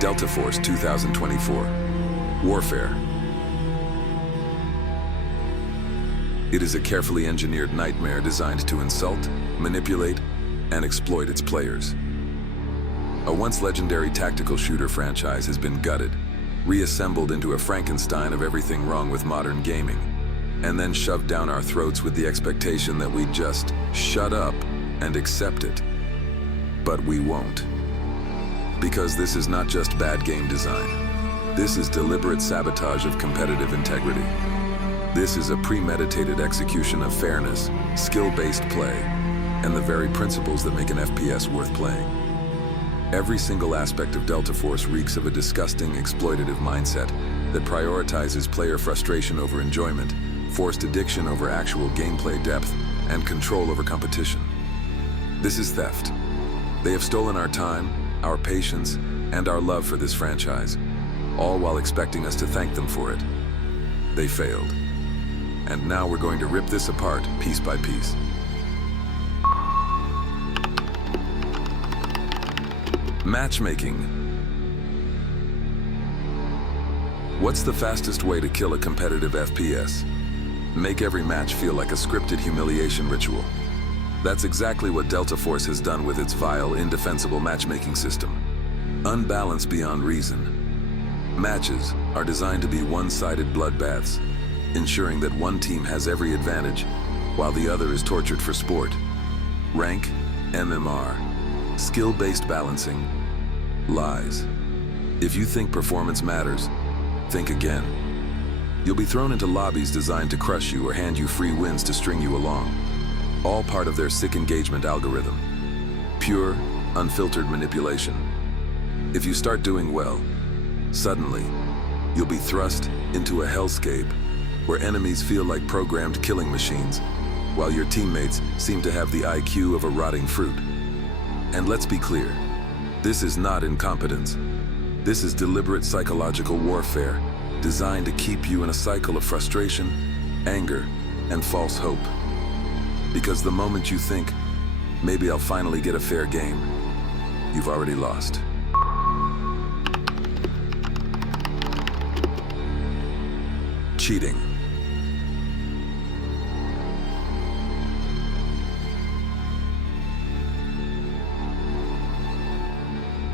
Delta Force 2024. Warfare. It is a carefully engineered nightmare designed to insult, manipulate, and exploit its players. A once legendary tactical shooter franchise has been gutted, reassembled into a Frankenstein of everything wrong with modern gaming, and then shoved down our throats with the expectation that we'd just shut up and accept it. But we won't. Because this is not just bad game design. This is deliberate sabotage of competitive integrity. This is a premeditated execution of fairness, skill-based play, and the very principles that make an FPS worth playing. Every single aspect of Delta Force reeks of a disgusting, exploitative mindset that prioritizes player frustration over enjoyment, forced addiction over actual gameplay depth, and control over competition. This is theft. They have stolen our time, our patience, and our love for this franchise, all while expecting us to thank them for it. They failed. And now we're going to rip this apart piece by piece. Matchmaking. What's the fastest way to kill a competitive FPS? Make every match feel like a scripted humiliation ritual. That's exactly what Delta Force has done with its vile, indefensible matchmaking system. Unbalanced beyond reason. Matches are designed to be one-sided bloodbaths, ensuring that one team has every advantage, while the other is tortured for sport. Rank, MMR, skill-based balancing, lies. If you think performance matters, think again. You'll be thrown into lobbies designed to crush you or hand you free wins to string you along. All part of their sick engagement algorithm. Pure, unfiltered manipulation. If you start doing well, suddenly, you'll be thrust into a hellscape where enemies feel like programmed killing machines, while your teammates seem to have the IQ of a rotting fruit. And let's be clear, this is not incompetence. This is deliberate psychological warfare designed to keep you in a cycle of frustration, anger, and false hope. Because the moment you think, maybe I'll finally get a fair game, you've already lost. Cheating.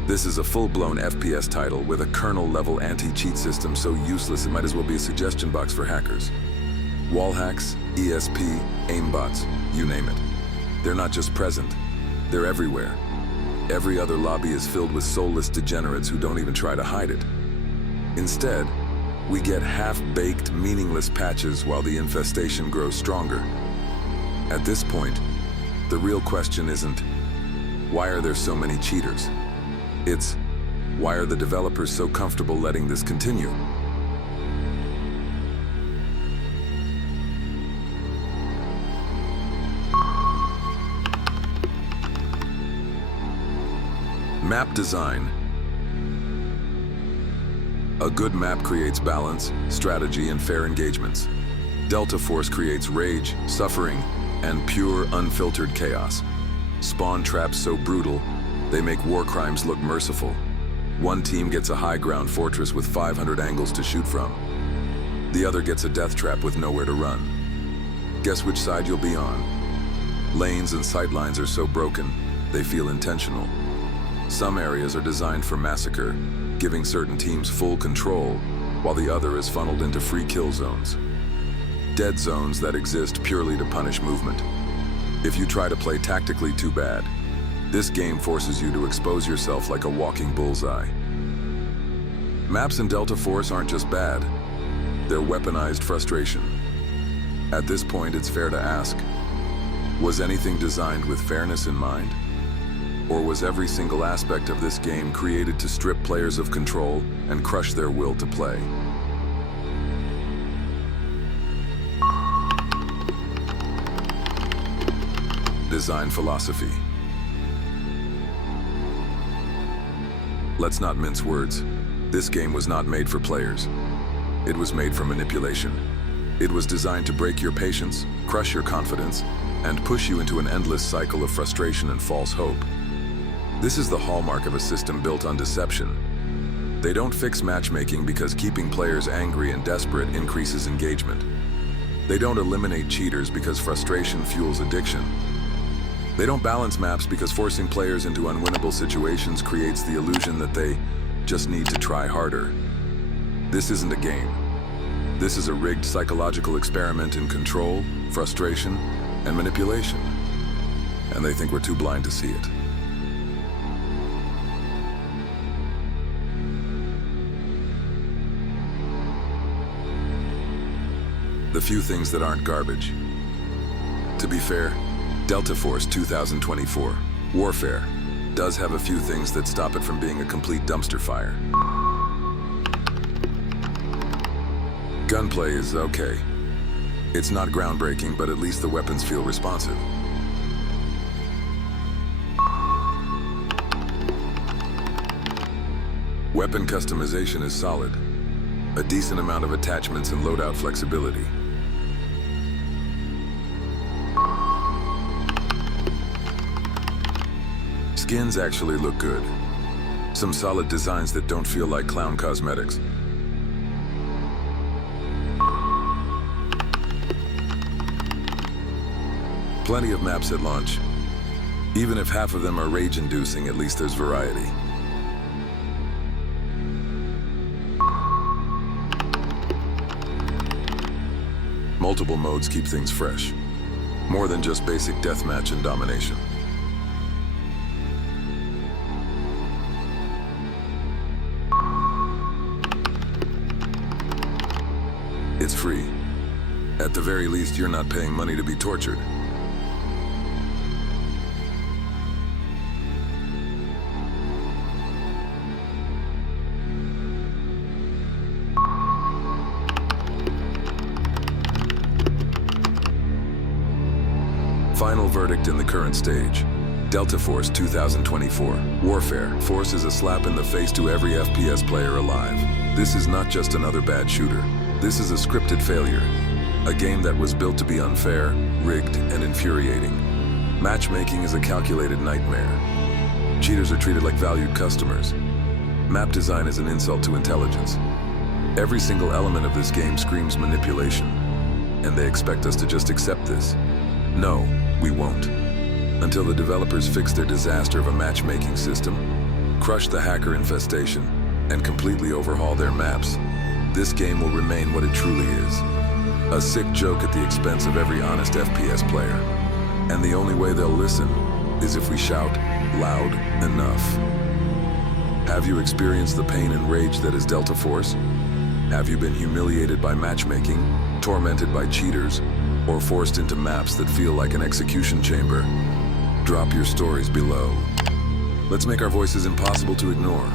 This is a full-blown FPS title with a kernel-level anti-cheat system so useless it might as well be a suggestion box for hackers. Wall hacks, ESP, aimbots, you name it. They're not just present, they're everywhere. Every other lobby is filled with soulless degenerates who don't even try to hide it. Instead, we get half-baked, meaningless patches while the infestation grows stronger. At this point, the real question isn't, why are there so many cheaters? It's, why are the developers so comfortable letting this continue? Map design. A good map creates balance, strategy, and fair engagements. Delta Force creates rage, suffering, and pure, unfiltered chaos. Spawn traps so brutal, they make war crimes look merciful. One team gets a high ground fortress with 500 angles to shoot from. The other gets a death trap with nowhere to run. Guess which side you'll be on? Lanes and sightlines are so broken, they feel intentional. Some areas are designed for massacre, giving certain teams full control, while the other is funneled into free kill zones. Dead zones that exist purely to punish movement. If you try to play tactically too bad, this game forces you to expose yourself like a walking bullseye. Maps in Delta Force aren't just bad, they're weaponized frustration. At this point, it's fair to ask, was anything designed with fairness in mind? Or was every single aspect of this game created to strip players of control and crush their will to play? Design philosophy. Let's not mince words. This game was not made for players. It was made for manipulation. It was designed to break your patience, crush your confidence, and push you into an endless cycle of frustration and false hope. This is the hallmark of a system built on deception. They don't fix matchmaking because keeping players angry and desperate increases engagement. They don't eliminate cheaters because frustration fuels addiction. They don't balance maps because forcing players into unwinnable situations creates the illusion that they just need to try harder. This isn't a game. This is a rigged psychological experiment in control, frustration, and manipulation. And they think we're too blind to see it. The few things that aren't garbage. To be fair, Delta Force 2024 Warfare does have a few things that stop it from being a complete dumpster fire. Gunplay is okay. It's not groundbreaking, but at least the weapons feel responsive. Weapon customization is solid. A decent amount of attachments and loadout flexibility. Skins actually look good. Some solid designs that don't feel like clown cosmetics. Plenty of maps at launch. Even if half of them are rage-inducing, at least there's variety. Multiple modes keep things fresh. More than just basic deathmatch and domination. It's free. At the very least, you're not paying money to be tortured. Final verdict in the current stage. Delta Force 2024 Warfare Force is a slap in the face to every FPS player alive. This is not just another bad shooter. This is a scripted failure. A game that was built to be unfair, rigged, and infuriating. Matchmaking is a calculated nightmare. Cheaters are treated like valued customers. Map design is an insult to intelligence. Every single element of this game screams manipulation. And they expect us to just accept this. No, we won't. Until the developers fix their disaster of a matchmaking system, crush the hacker infestation, and completely overhaul their maps, this game will remain what it truly is. A sick joke at the expense of every honest FPS player. And the only way they'll listen is if we shout loud enough. Have you experienced the pain and rage that is Delta Force? Have you been humiliated by matchmaking, tormented by cheaters, or forced into maps that feel like an execution chamber? Drop your stories below. Let's make our voices impossible to ignore.